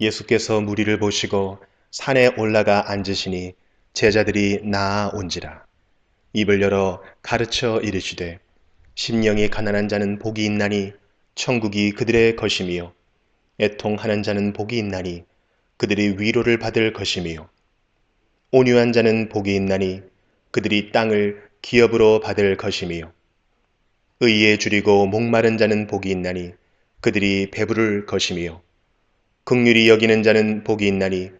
예수께서 무리를 보시고 산에 올라가 앉으시니 제자들이 나아온지라. 입을 열어 가르쳐 이르시되 심령이 가난한 자는 복이 있나니 천국이 그들의 것이며 애통하는 자는 복이 있나니 그들이 위로를 받을 것이며 온유한 자는 복이 있나니 그들이 땅을 기업으로 받을 것이며 의에 줄이고 목마른 자는 복이 있나니 그들이 배부를 것이며 긍휼히 여기는 자는 복이 있나니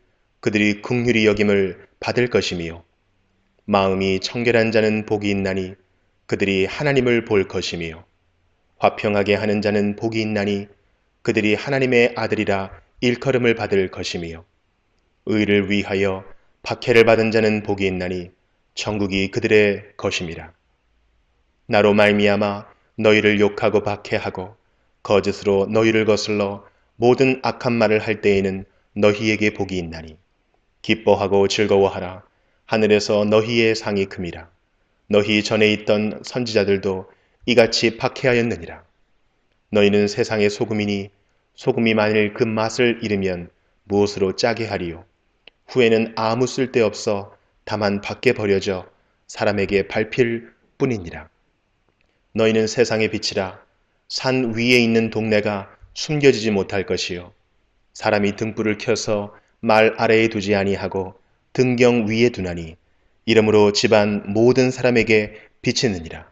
그들이 긍휼히 여김을 받을 것이며 마음이 청결한 자는 복이 있나니 그들이 하나님을 볼 것이며 화평하게 하는 자는 복이 있나니 그들이 하나님의 아들이라 일컬음을 받을 것이며 의를 위하여 박해를 받은 자는 복이 있나니 천국이 그들의 것임이라. 나로 말미암아 너희를 욕하고 박해하고 거짓으로 너희를 거슬러 모든 악한 말을 할 때에는 너희에게 복이 있나니 기뻐하고 즐거워하라. 하늘에서 너희의 상이 큼이라. 너희 전에 있던 선지자들도 이같이 박해하였느니라. 너희는 세상의 소금이니 소금이 만일 그 맛을 잃으면 무엇으로 짜게 하리요. 후에는 아무 쓸데없어 다만 밖에 버려져 사람에게 밟힐 뿐이니라. 너희는 세상의 빛이라. 산 위에 있는 동네가 숨겨지지 못할 것이요. 사람이 등불을 켜서 말 아래에 두지 아니하고 등경 위에 두나니 이러므로 집안 모든 사람에게 비치느니라.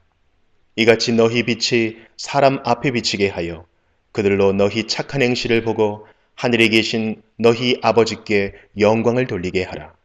이같이 너희 빛이 사람 앞에 비치게 하여 그들로 너희 착한 행실을 보고 하늘에 계신 너희 아버지께 영광을 돌리게 하라.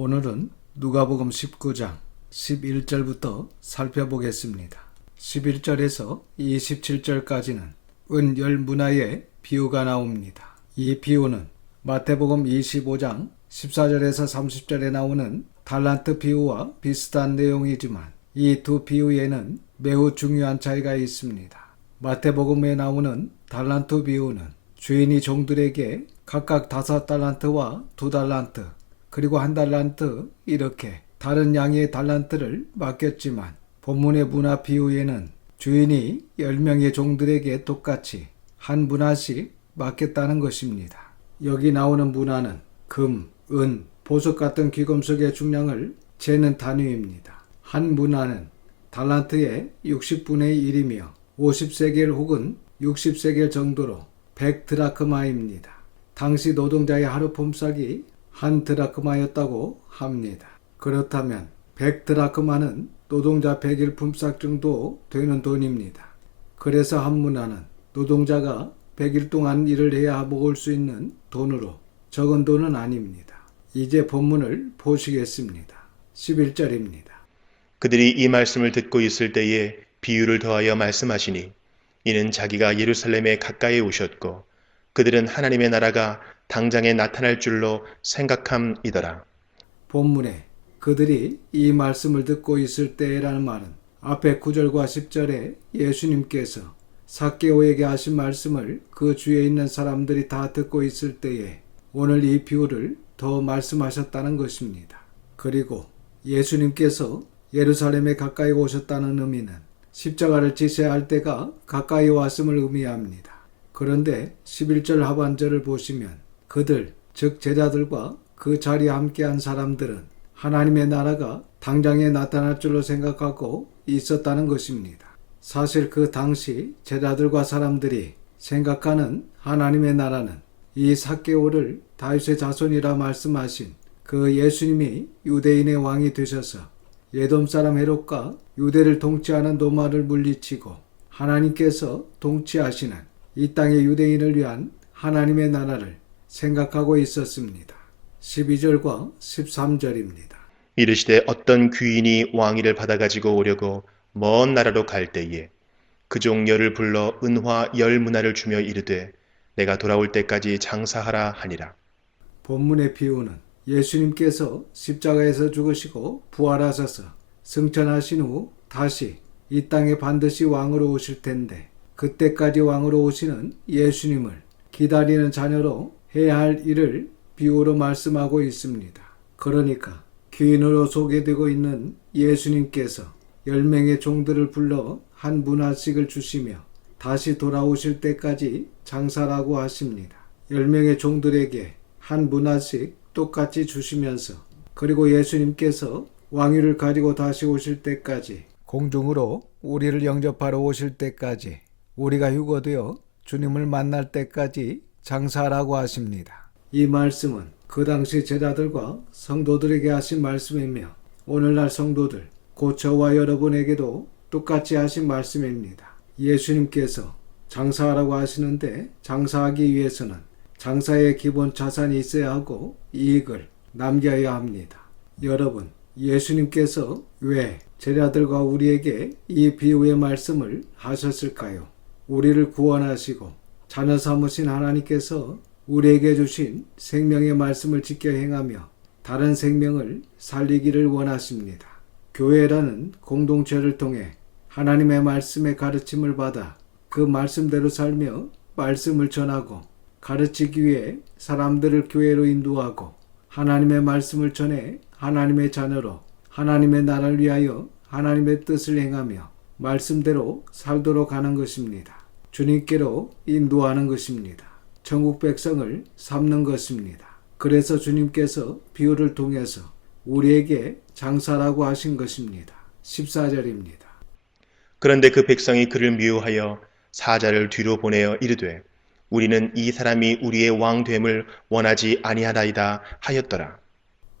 오늘은 누가복음 19장 11절부터 살펴보겠습니다. 11절에서 27절까지는 은열 문화의 비유가 나옵니다. 이 비유는 마태복음 25장 14절에서 30절에 나오는 달란트 비유와 비슷한 내용이지만 이 두 비유에는 매우 중요한 차이가 있습니다. 마태복음에 나오는 달란트 비유는 주인이 종들에게 각각 5달란트와 2달란트 그리고 1달란트 이렇게 다른 양의 달란트를 맡겼지만 본문의 문화 비유에는 주인이 10명의 종들에게 똑같이 한 문화씩 맡겼다는 것입니다. 여기 나오는 문화는 금, 은, 보석 같은 귀금속의 중량을 재는 단위입니다. 한 문화는 달란트의 60분의 1이며 50세겔 혹은 60세겔 정도로 100드라크마입니다. 당시 노동자의 하루 품삯이 한 드라크마였다고 합니다. 그렇다면 100드라크마는 노동자 100일 품삯 정도 되는 돈입니다. 그래서 한 문화는 노동자가 100일 동안 일을 해야 먹을 수 있는 돈으로 적은 돈은 아닙니다. 이제 본문을 보시겠습니다. 11절입니다. 그들이 이 말씀을 듣고 있을 때에 비유를 더하여 말씀하시니 이는 자기가 예루살렘에 가까이 오셨고 그들은 하나님의 나라가 당장에 나타날 줄로 생각함이더라. 본문에 그들이 이 말씀을 듣고 있을 때라는 말은 앞에 9절과 10절에 예수님께서 삭개오에게 하신 말씀을 그 주위에 있는 사람들이 다 듣고 있을 때에 오늘 이 비유를 더 말씀하셨다는 것입니다. 그리고 예수님께서 예루살렘에 가까이 오셨다는 의미는 십자가를 지셔야 할 때가 가까이 왔음을 의미합니다. 그런데 11절 하반절을 보시면 그들, 즉 제자들과 그 자리에 함께한 사람들은 하나님의 나라가 당장에 나타날 줄로 생각하고 있었다는 것입니다. 사실 그 당시 제자들과 사람들이 생각하는 하나님의 나라는 이 삭개오를 다윗의 자손이라 말씀하신 그 예수님이 유대인의 왕이 되셔서 예돔 사람 헤롯과 유대를 통치하는 로마를 물리치고 하나님께서 통치하시는 이 땅의 유대인을 위한 하나님의 나라를 생각하고 있었습니다. 12절과 13절입니다. 이르시되 어떤 귀인이 왕위를 받아가지고 오려고 먼 나라로 갈 때에 그 종 열을 불러 은화 10문화를 주며 이르되 내가 돌아올 때까지 장사하라 하니라. 본문의 비유는 예수님께서 십자가에서 죽으시고 부활하셔서 승천하신 후 다시 이 땅에 반드시 왕으로 오실 텐데 그때까지 왕으로 오시는 예수님을 기다리는 자녀로 해야 할 일을 비유로 말씀하고 있습니다. 그러니까 귀인으로 소개되고 있는 예수님께서 10명의 종들을 불러 한 문화씩을 주시며 다시 돌아오실 때까지 장사라고 하십니다. 10명의 종들에게 한 문화씩 똑같이 주시면서 그리고 예수님께서 왕위를 가지고 다시 오실 때까지 공중으로 우리를 영접하러 오실 때까지 우리가 휴거되어 주님을 만날 때까지 장사라고 하십니다. 이 말씀은 그 당시 제자들과 성도들에게 하신 말씀이며 오늘날 성도들 곧 저와 여러분에게도 똑같이 하신 말씀입니다. 예수님께서 장사하라고 하시는데 장사하기 위해서는 장사의 기본 자산이 있어야 하고 이익을 남겨야 합니다. 여러분, 예수님께서 왜 제자들과 우리에게 이 비유의 말씀을 하셨을까요? 우리를 구원하시고 자녀 삼으신 하나님께서 우리에게 주신 생명의 말씀을 지켜 행하며 다른 생명을 살리기를 원하십니다. 교회라는 공동체를 통해 하나님의 말씀의 가르침을 받아 그 말씀대로 살며 말씀을 전하고 가르치기 위해 사람들을 교회로 인도하고 하나님의 말씀을 전해 하나님의 자녀로 하나님의 나라를 위하여 하나님의 뜻을 행하며 말씀대로 살도록 하는 것입니다. 주님께로 인도하는 것입니다. 천국 백성을 삼는 것입니다. 그래서 주님께서 비유를 통해서 우리에게 장사라고 하신 것입니다. 14절입니다. 그런데 그 백성이 그를 미워하여 사자를 뒤로 보내어 이르되 우리는 이 사람이 우리의 왕됨을 원하지 아니하나이다 하였더라.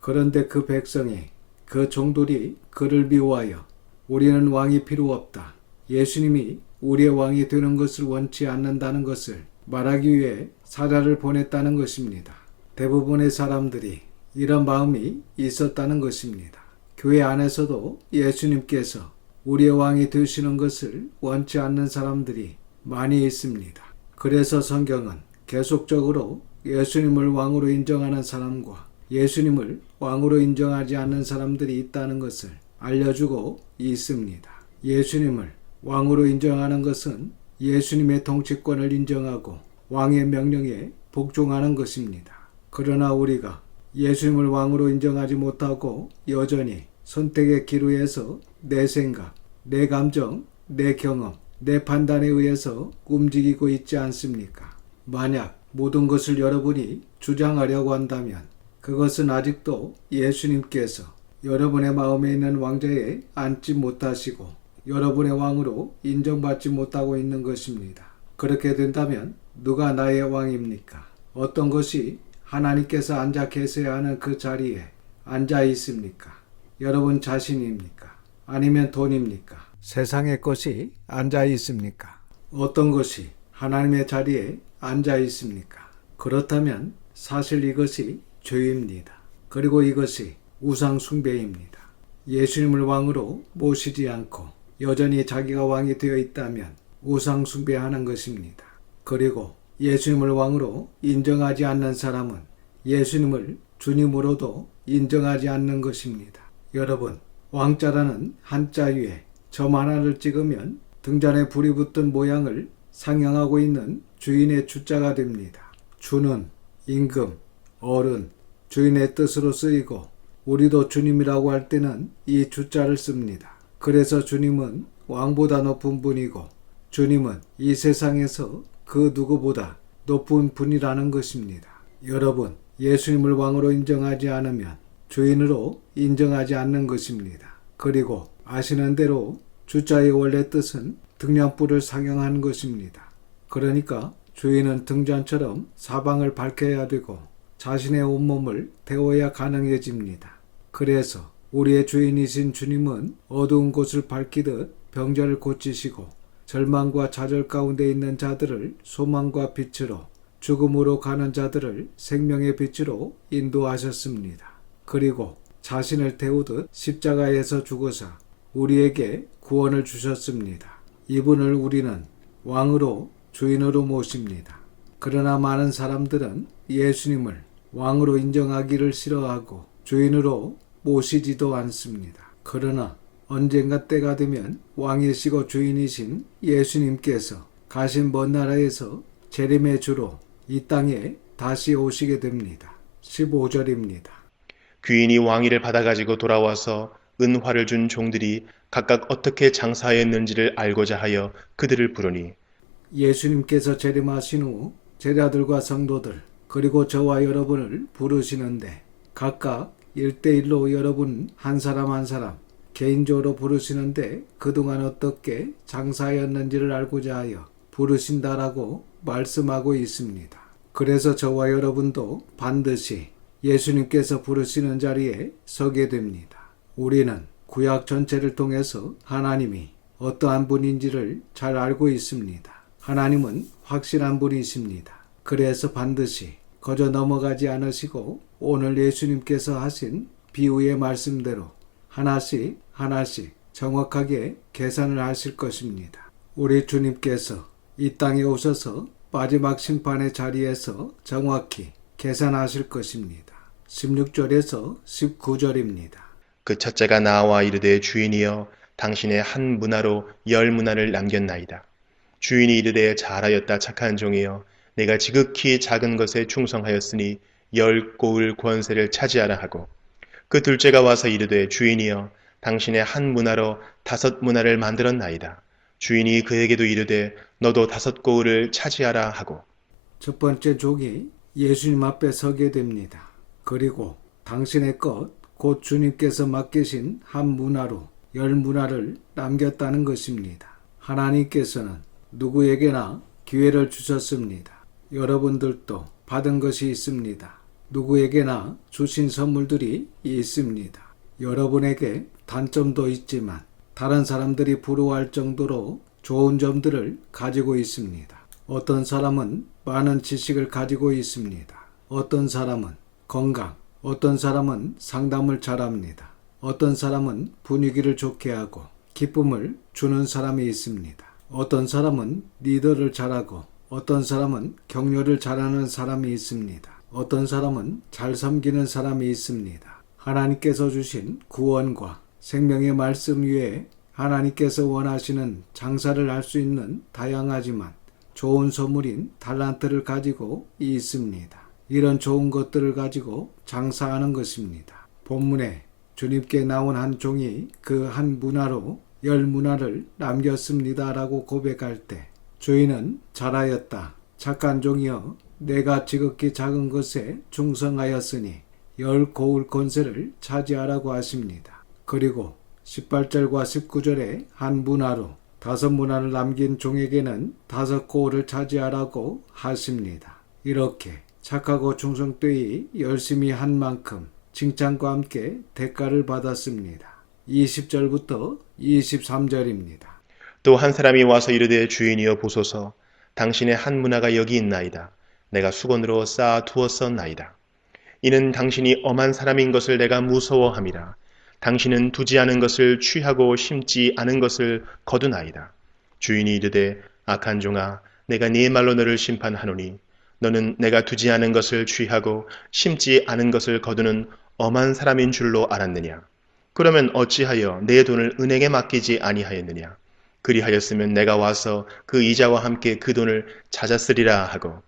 그런데 그 백성이 그 종들이 그를 미워하여 우리는 왕이 필요 없다. 예수님이 우리의 왕이 되는 것을 원치 않는다는 것을 말하기 위해 사자를 보냈다는 것입니다. 대부분의 사람들이 이런 마음이 있었다는 것입니다. 교회 안에서도 예수님께서 우리의 왕이 되시는 것을 원치 않는 사람들이 많이 있습니다. 그래서 성경은 계속적으로 예수님을 왕으로 인정하는 사람과 예수님을 왕으로 인정하지 않는 사람들이 있다는 것을 알려주고 있습니다. 예수님을 왕으로 인정하는 것은 예수님의 통치권을 인정하고 왕의 명령에 복종하는 것입니다. 그러나 우리가 예수님을 왕으로 인정하지 못하고 여전히 선택의 기로에서 내 생각, 내 감정, 내 경험, 내 판단에 의해서 움직이고 있지 않습니까? 만약 모든 것을 여러분이 주장하려고 한다면 그것은 아직도 예수님께서 여러분의 마음에 있는 왕좌에 앉지 못하시고 여러분의 왕으로 인정받지 못하고 있는 것입니다. 그렇게 된다면 누가 나의 왕입니까? 어떤 것이 하나님께서 앉아 계셔야 하는 그 자리에 앉아 있습니까? 여러분 자신입니까? 아니면 돈입니까? 세상의 것이 앉아 있습니까? 어떤 것이 하나님의 자리에 앉아 있습니까? 그렇다면 사실 이것이 죄입니다. 그리고 이것이 우상 숭배입니다. 예수님을 왕으로 모시지 않고 여전히 자기가 왕이 되어 있다면 우상 숭배하는 것입니다. 그리고 예수님을 왕으로 인정하지 않는 사람은 예수님을 주님으로도 인정하지 않는 것입니다. 여러분, 왕자라는 한자 위에 점 하나를 찍으면 등잔에 불이 붙은 모양을 상영하고 있는 주인의 주자가 됩니다. 주는 임금, 어른, 주인의 뜻으로 쓰이고 우리도 주님이라고 할 때는 이 주자를 씁니다. 그래서 주님은 왕보다 높은 분이고 주님은 이 세상에서 그 누구보다 높은 분이라는 것입니다. 여러분, 예수님을 왕으로 인정하지 않으면 주인으로 인정하지 않는 것입니다. 그리고 아시는 대로 주자의 원래 뜻은 등잔불을 상영한 것입니다. 그러니까 주인은 등잔처럼 사방을 밝혀야 되고 자신의 온몸을 데워야 가능해집니다. 그래서 우리의 주인이신 주님은 어두운 곳을 밝히듯 병자를 고치시고 절망과 좌절 가운데 있는 자들을 소망과 빛으로, 죽음으로 가는 자들을 생명의 빛으로 인도하셨습니다. 그리고 자신을 태우듯 십자가에서 죽으사 우리에게 구원을 주셨습니다. 이분을 우리는 왕으로, 주인으로 모십니다. 그러나 많은 사람들은 예수님을 왕으로 인정하기를 싫어하고 주인으로 모시지도 않습니다. 그러나 언젠가 때가 되면 왕이시고 주인이신 예수님께서 가신 먼 나라에서 재림의 주로 이 땅에 다시 오시게 됩니다. 15절입니다. 귀인이 왕위를 받아가지고 돌아와서 은화를 준 종들이 각각 어떻게 장사하였는지를 알고자 하여 그들을 부르니 예수님께서 재림하신 후 제자들과 성도들 그리고 저와 여러분을 부르시는데 각각 1대1로 여러분 한 사람 한 사람 개인적으로 부르시는데 그동안 어떻게 장사하였는지를 알고자 하여 부르신다라고 말씀하고 있습니다. 그래서 저와 여러분도 반드시 예수님께서 부르시는 자리에 서게 됩니다. 우리는 구약 전체를 통해서 하나님이 어떠한 분인지를 잘 알고 있습니다. 하나님은 확실한 분이십니다. 그래서 반드시 거저 넘어가지 않으시고 오늘 예수님께서 하신 비유의 말씀대로 하나씩 하나씩 정확하게 계산을 하실 것입니다. 우리 주님께서 이 땅에 오셔서 마지막 심판의 자리에서 정확히 계산하실 것입니다. 16절에서 19절입니다. 그 첫째가 나와 이르되 주인이여 당신의 한 문화로 10문화를 남겼나이다. 주인이 이르되 잘하였다 착한 종이여 내가 지극히 작은 것에 충성하였으니 10고을 권세를 차지하라 하고 그 둘째가 와서 이르되 주인이여 당신의 한 문화로 5문화를 만들었나이다. 주인이 그에게도 이르되 너도 5고을을 차지하라 하고 첫 번째 종이 예수님 앞에 서게 됩니다. 그리고 당신의 것, 곧 주님께서 맡기신 한 문화로 10문화를 남겼다는 것입니다. 하나님께서는 누구에게나 기회를 주셨습니다. 여러분들도 받은 것이 있습니다. 누구에게나 주신 선물들이 있습니다. 여러분에게 단점도 있지만 다른 사람들이 부러워할 정도로 좋은 점들을 가지고 있습니다. 어떤 사람은 많은 지식을 가지고 있습니다. 어떤 사람은 건강, 어떤 사람은 상담을 잘합니다. 어떤 사람은 분위기를 좋게 하고 기쁨을 주는 사람이 있습니다. 어떤 사람은 리더를 잘하고 어떤 사람은 격려를 잘하는 사람이 있습니다. 어떤 사람은 잘 섬기는 사람이 있습니다. 하나님께서 주신 구원과 생명의 말씀 위에 하나님께서 원하시는 장사를 할 수 있는 다양하지만 좋은 소물인 달란트를 가지고 있습니다. 이런 좋은 것들을 가지고 장사하는 것입니다. 본문에 주님께 나온 한 종이 그 한 문화로 10문화를 남겼습니다라고 고백할 때 주인은 잘하였다. 착한 종이여 내가 지극히 작은 것에 충성하였으니 10 고울 권세를 차지하라고 하십니다. 그리고 18절과 19절에 한 문화로 5문화를 남긴 종에게는 5 고울을 차지하라고 하십니다. 이렇게 착하고 충성되이 열심히 한 만큼 칭찬과 함께 대가를 받았습니다. 20절부터 23절입니다. 또 한 사람이 와서 이르되 주인이여 보소서 당신의 한 문화가 여기 있나이다. 내가 수건으로 쌓아 두었었나이다. 이는 당신이 엄한 사람인 것을 내가 무서워함이라. 당신은 두지 않은 것을 취하고 심지 않은 것을 거두나이다. 주인이 이르되 악한 종아 내가 네 말로 너를 심판하노니 너는 내가 두지 않은 것을 취하고 심지 않은 것을 거두는 엄한 사람인 줄로 알았느냐. 그러면 어찌하여 내 돈을 은행에 맡기지 아니하였느냐. 그리하였으면 내가 와서 그 이자와 함께 그 돈을 찾았으리라 하고.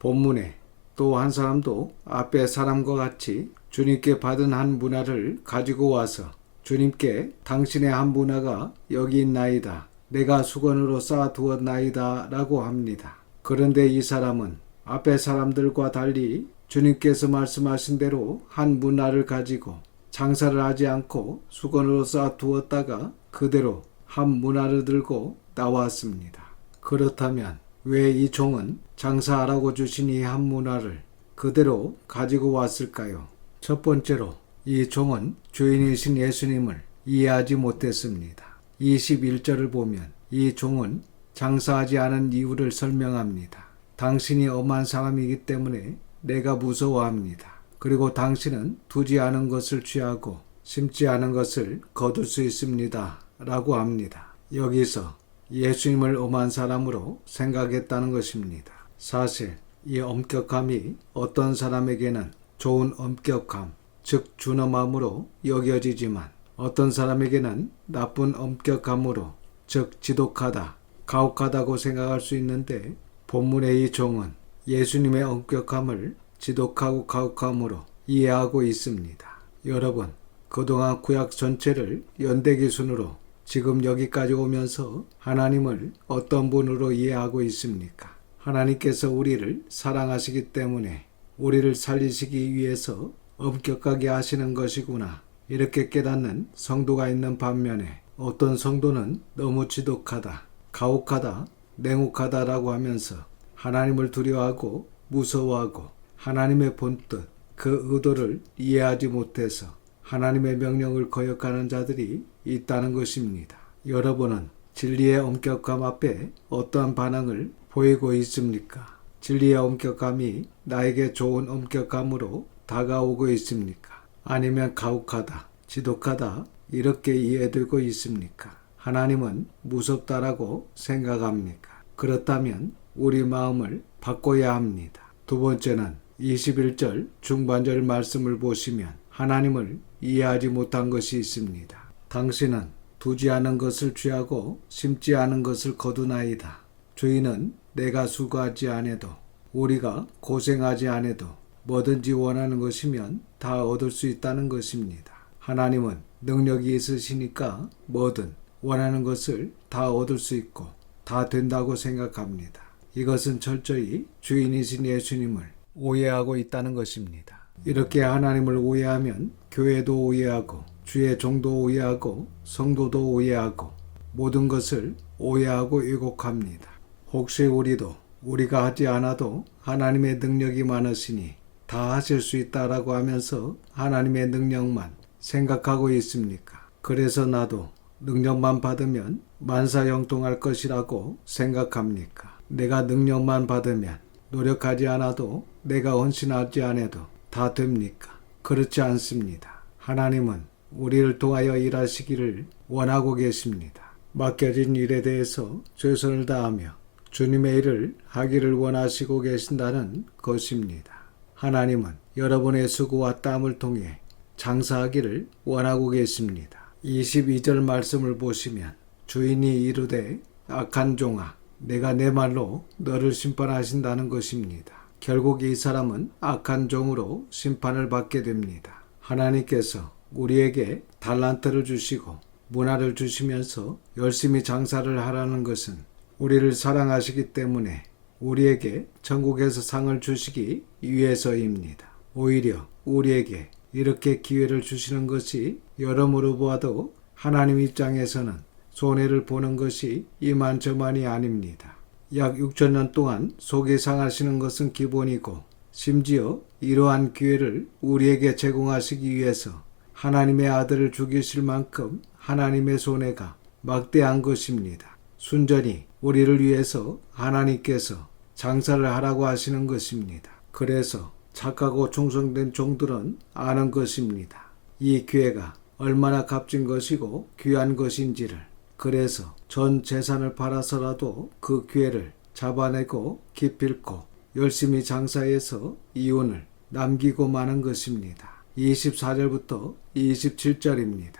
본문에 또 한 사람도 앞에 사람과 같이 주님께 받은 한 문화를 가지고 와서 주님께 당신의 한 문화가 여기 있나이다. 내가 수건으로 쌓아두었나이다 라고 합니다. 그런데 이 사람은 앞에 사람들과 달리 주님께서 말씀하신 대로 한 문화를 가지고 장사를 하지 않고 수건으로 쌓아두었다가 그대로 한 문화를 들고 나왔습니다. 그렇다면 왜 이 종은 장사하라고 주신 이 한 문화를 그대로 가지고 왔을까요? 첫 번째로 이 종은 주인이신 예수님을 이해하지 못했습니다. 21절을 보면 이 종은 장사하지 않은 이유를 설명합니다. 당신이 엄한 사람이기 때문에 내가 무서워합니다. 그리고 당신은 두지 않은 것을 취하고 심지 않은 것을 거둘 수 있습니다. 라고 합니다. 여기서 예수님을 엄한 사람으로 생각했다는 것입니다. 사실 이 엄격함이 어떤 사람에게는 좋은 엄격함, 즉 준엄함으로 여겨지지만 어떤 사람에게는 나쁜 엄격함으로, 즉 지독하다, 가혹하다고 생각할 수 있는데 본문의 이 종은 예수님의 엄격함을 지독하고 가혹함으로 이해하고 있습니다. 여러분, 그동안 구약 전체를 연대기순으로 지금 여기까지 오면서 하나님을 어떤 분으로 이해하고 있습니까? 하나님께서 우리를 사랑하시기 때문에 우리를 살리시기 위해서 엄격하게 하시는 것이구나. 이렇게 깨닫는 성도가 있는 반면에 어떤 성도는 너무 지독하다, 가혹하다, 냉혹하다라고 하면서 하나님을 두려워하고 무서워하고 하나님의 본뜻, 그 의도를 이해하지 못해서 하나님의 명령을 거역하는 자들이 있다는 것입니다. 여러분은 진리의 엄격함 앞에 어떠한 반응을 보이고 있습니까? 진리의 엄격함이 나에게 좋은 엄격함으로 다가오고 있습니까? 아니면 가혹하다, 지독하다 이렇게 이해되고 있습니까? 하나님은 무섭다라고 생각합니까? 그렇다면 우리 마음을 바꿔야 합니다. 두 번째는 21절 중반절 말씀을 보시면 하나님을 이해하지 못한 것이 있습니다. 당신은 두지 않은 것을 취하고 심지 않은 것을 거두나이다. 주인은 내가 수고하지 않아도 우리가 고생하지 않아도 뭐든지 원하는 것이면 다 얻을 수 있다는 것입니다. 하나님은 능력이 있으시니까 뭐든 원하는 것을 다 얻을 수 있고 다 된다고 생각합니다. 이것은 철저히 주인이신 예수님을 오해하고 있다는 것입니다. 이렇게 하나님을 오해하면 교회도 오해하고 주의 종도 오해하고 성도도 오해하고 모든 것을 오해하고 왜곡합니다. 혹시 우리도 우리가 하지 않아도 하나님의 능력이 많으시니 다 하실 수 있다라고 하면서 하나님의 능력만 생각하고 있습니까? 그래서 나도 능력만 받으면 만사형통할 것이라고 생각합니까? 내가 능력만 받으면 노력하지 않아도 내가 헌신하지 않아도 다 됩니까? 그렇지 않습니다. 하나님은 우리를 통하여 일하시기를 원하고 계십니다. 맡겨진 일에 대해서 최선을 다하며 주님의 일을 하기를 원하시고 계신다는 것입니다. 하나님은 여러분의 수고와 땀을 통해 장사하기를 원하고 계십니다. 22절 말씀을 보시면 주인이 이르되 악한 종아 내가 내 말로 너를 심판하신다는 것입니다. 결국 이 사람은 악한 종으로 심판을 받게 됩니다. 하나님께서 우리에게 달란트를 주시고 문화를 주시면서 열심히 장사를 하라는 것은 우리를 사랑하시기 때문에 우리에게 천국에서 상을 주시기 위해서입니다. 오히려 우리에게 이렇게 기회를 주시는 것이 여러모로 보아도 하나님 입장에서는 손해를 보는 것이 이만저만이 아닙니다. 약 6천년 동안 속이 상하시는 것은 기본이고 심지어 이러한 기회를 우리에게 제공하시기 위해서 하나님의 아들을 죽이실 만큼 하나님의 손해가 막대한 것입니다. 순전히 우리를 위해서 하나님께서 장사를 하라고 하시는 것입니다. 그래서 착하고 충성된 종들은 아는 것입니다. 이 기회가 얼마나 값진 것이고 귀한 것인지를. 그래서 전 재산을 팔아서라도 그 기회를 잡아내고 기필코 열심히 장사해서 이윤을 남기고 마는 것입니다. 24절부터 27절입니다.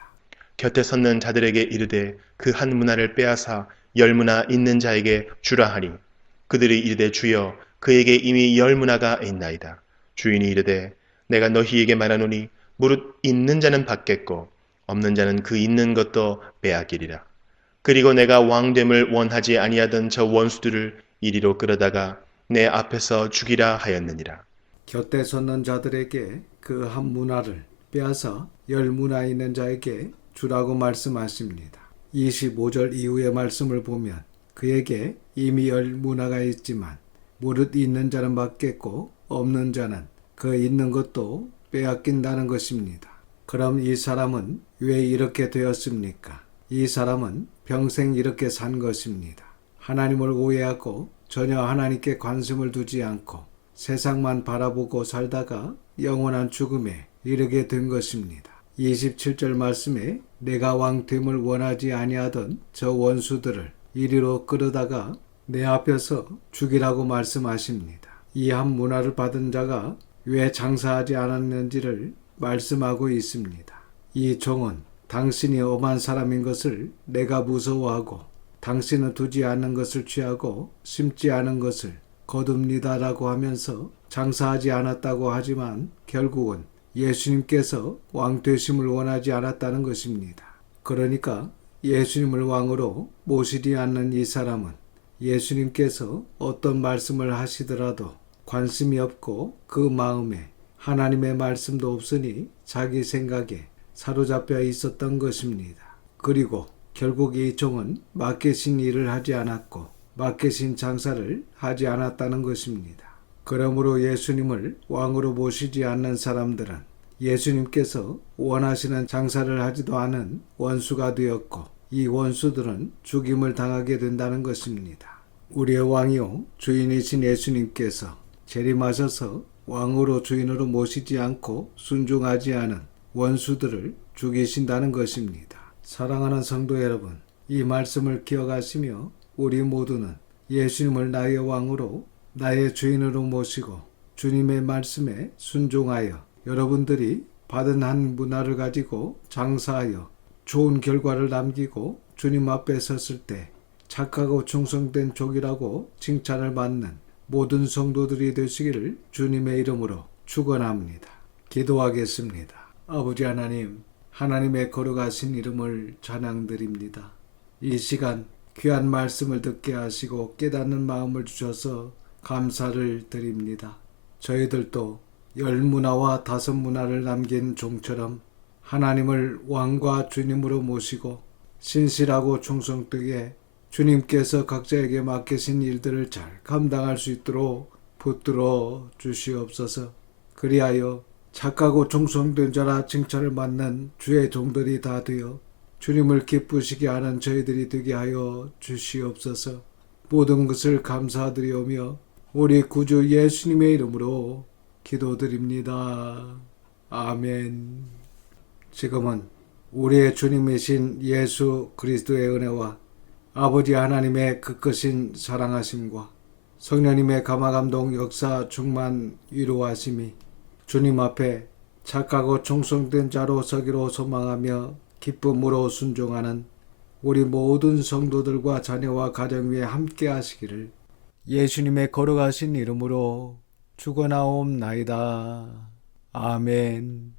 곁에 섰는 자들에게 이르되 그 한 문화를 빼앗아 10문화 있는 자에게 주라 하니 그들이 이르되 주여 그에게 이미 10문화가 있나이다. 주인이 이르되 내가 너희에게 말하노니 무릇 있는 자는 받겠고 없는 자는 그 있는 것도 빼앗기리라. 그리고 내가 왕됨을 원하지 아니하던 저 원수들을 이리로 끌어다가 내 앞에서 죽이라 하였느니라. 곁에 섰는 자들에게 그 한 문화를 빼앗아 10문화 있는 자에게 주라고 말씀하십니다. 25절 이후의 말씀을 보면 그에게 이미 10문화가 있지만 무릇 있는 자는 받겠고 없는 자는 그 있는 것도 빼앗긴다는 것입니다. 그럼 이 사람은 왜 이렇게 되었습니까? 이 사람은 평생 이렇게 산 것입니다. 하나님을 오해하고 전혀 하나님께 관심을 두지 않고 세상만 바라보고 살다가 영원한 죽음에 이르게 된 것입니다. 27절 말씀에 내가 왕됨을 원하지 아니하던 저 원수들을 이리로 끌어다가 내 앞에서 죽이라고 말씀하십니다. 이 한 문화를 받은 자가 왜 장사하지 않았는지를 말씀하고 있습니다. 이 종은 당신이 엄한 사람인 것을 내가 무서워하고 당신은 두지 않는 것을 취하고 심지 않은 것을 거둡니다라고 하면서 장사하지 않았다고 하지만 결국은 예수님께서 왕 되심을 원하지 않았다는 것입니다. 그러니까 예수님을 왕으로 모시지 않는 이 사람은 예수님께서 어떤 말씀을 하시더라도 관심이 없고 그 마음에 하나님의 말씀도 없으니 자기 생각에 사로잡혀 있었던 것입니다. 그리고 결국 이 종은 맡기신 일을 하지 않았고 맡기신 장사를 하지 않았다는 것입니다. 그러므로 예수님을 왕으로 모시지 않는 사람들은 예수님께서 원하시는 장사를 하지도 않은 원수가 되었고 이 원수들은 죽임을 당하게 된다는 것입니다. 우리의 왕이요 주인이신 예수님께서 재림하셔서 왕으로 주인으로 모시지 않고 순종하지 않은 원수들을 죽이신다는 것입니다. 사랑하는 성도 여러분, 이 말씀을 기억하시며 우리 모두는 예수님을 나의 왕으로 나의 주인으로 모시고 주님의 말씀에 순종하여 여러분들이 받은 한 문화를 가지고 장사하여 좋은 결과를 남기고 주님 앞에 섰을 때 착하고 충성된 족이라고 칭찬을 받는 모든 성도들이 되시기를 주님의 이름으로 축원합니다. 기도하겠습니다. 아버지 하나님, 하나님의 거룩하신 이름을 찬양드립니다. 이 시간 귀한 말씀을 듣게 하시고 깨닫는 마음을 주셔서 감사를 드립니다. 저희들도 10문화와 5문화를 남긴 종처럼 하나님을 왕과 주님으로 모시고 신실하고 충성되게 주님께서 각자에게 맡기신 일들을 잘 감당할 수 있도록 붙들어 주시옵소서. 그리하여 착하고 충성된 자라 칭찬을 받는 주의 종들이 다 되어 주님을 기쁘시게 하는 저희들이 되게 하여 주시옵소서. 모든 것을 감사드리오며 우리 구주 예수님의 이름으로 기도드립니다. 아멘. 지금은 우리의 주님이신 예수 그리스도의 은혜와 아버지 하나님의 그 크신 사랑하심과 성령님의 감화감동 역사 충만 위로하심이 주님 앞에 착하고 충성된 자로 서기로 소망하며 기쁨으로 순종하는 우리 모든 성도들과 자녀와 가정 위에 함께 하시기를 예수님의 걸어가신 이름으로 축원하옵나이다. 아멘.